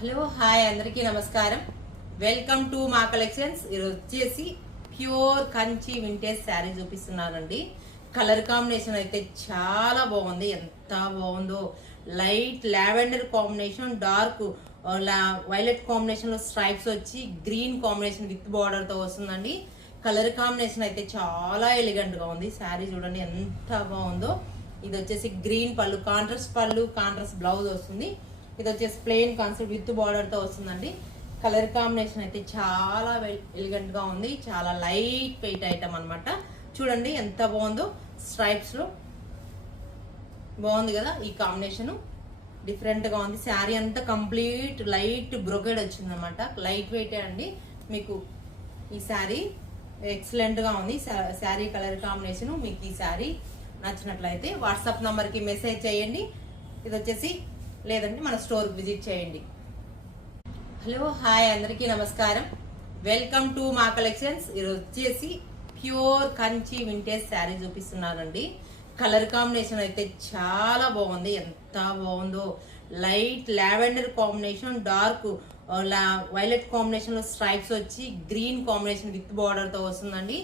Hello hi అందరికీ నమస్కారం. Welcome to మా కలెక్షన్స్. ఈరోజు వచ్చేసి ప్యూర్ కంచి వింటేజ్ శారీ చూపిస్తున్నానండి. కలర్ కాంబినేషన్ అయితే చాలా బాగుంది. ఎంత బాగుందో! Light lavender combination, dark violet combination లో స్ట్రైప్స్ వచ్చి గ్రీన్ కాంబినేషన్ విత్ బార్డర్ తో వస్తుందండి. కలర్ కాంబినేషన్ అయితే చాలా ఎలిగెంట్ గా ఉంది. శారీ చూడండి ఎంత బాగుందో. ఇది వచ్చేసి గ్రీన్ పళ్ళు, కాంట్రాస్ట్ బ్లౌజ్ వస్తుంది. ఇది వచ్చేసి ప్లెయిన్ కాన్సెప్ట్ విత్ బార్డర్ తో వస్తుందండి. కలర్ కాంబినేషన్ అయితే చాలా ఎలిగెంట్ గా ఉంది. చాలా లైట్ వెయిట్ ఐటమ్ అన్నమాట. చూడండి ఎంత బాగుందో. స్ట్రైప్స్ లో బాగుంది కదా. ఈ కాంబినేషన్ డిఫరెంట్ గా ఉంది. శారీ అంతా కంప్లీట్ లైట్ బ్రొకెడ్ వచ్చింది అనమాట. లైట్ వెయిట్ అండి. మీకు ఈ శారీ ఎక్సలెంట్ గా ఉంది. శారీ కలర్ కాంబినేషన్ మీకు ఈ శారీ నచ్చినట్లయితే వాట్సాప్ నంబర్ కి మెసేజ్ చేయండి. ఇది వచ్చేసి లేదంటే మన స్టోర్ విజిట్ చేయండి. హలో హాయ్ అందరికీ నమస్కారం. వెల్కమ్ టు మా కలెక్షన్స్. ఈరోజు వచ్చేసి ప్యూర్ కంచి వింటేజ్ శారీ చూపిస్తున్నానండి. కలర్ కాంబినేషన్ అయితే చాలా బాగుంది. ఎంత బాగుందో. Light lavender combination, dark violet combination లో స్ట్రైప్స్ వచ్చి గ్రీన్ కాంబినేషన్ విత్ బార్డర్ తో వస్తుందండి.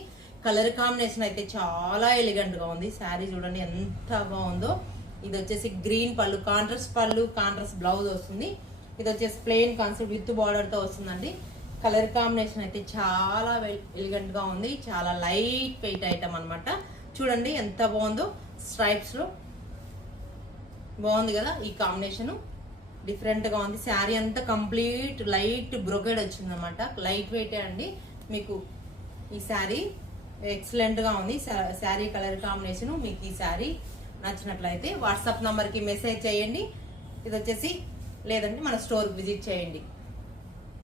కలర్ కాంబినేషన్ అయితే చాలా ఎలిగెంట్ గా ఉంది. శారీ చూడండి ఎంత బాగుందో. ఇది వచ్చేసి గ్రీన్ పళ్ళు, కాంట్రాస్ట్ బ్లౌజ్ వస్తుంది. ఇది వచ్చేసి ప్లెయిన్ కాన్సెప్ట్ విత్ బార్డర్ తో వస్తుందండి. కలర్ కాంబినేషన్ అయితే చాలా ఎలిగెంట్ గా ఉంది. చాలా లైట్ వెయిట్ ఐటమ్ అన్నమాట. చూడండి ఎంత బాగుందో. స్ట్రైప్స్ లో బాగుంది కదా. ఈ కాంబినేషన్ డిఫరెంట్ గా ఉంది. శారీ అంతా కంప్లీట్ లైట్ బ్రొకెడ్ వచ్చింది అనమాట. లైట్ వెయిట్ అండి. మీకు ఈ శారీ ఎక్సలెంట్ గా ఉంది. శారీ కలర్ కాంబినేషన్ మీకు ఈ శారీ నచ్చినట్లయితే వాట్సాప్ నంబర్ కి మెసేజ్ చేయండి. ఇది వచ్చేసి లేదంటే మన స్టోర్ విజిట్ చేయండి.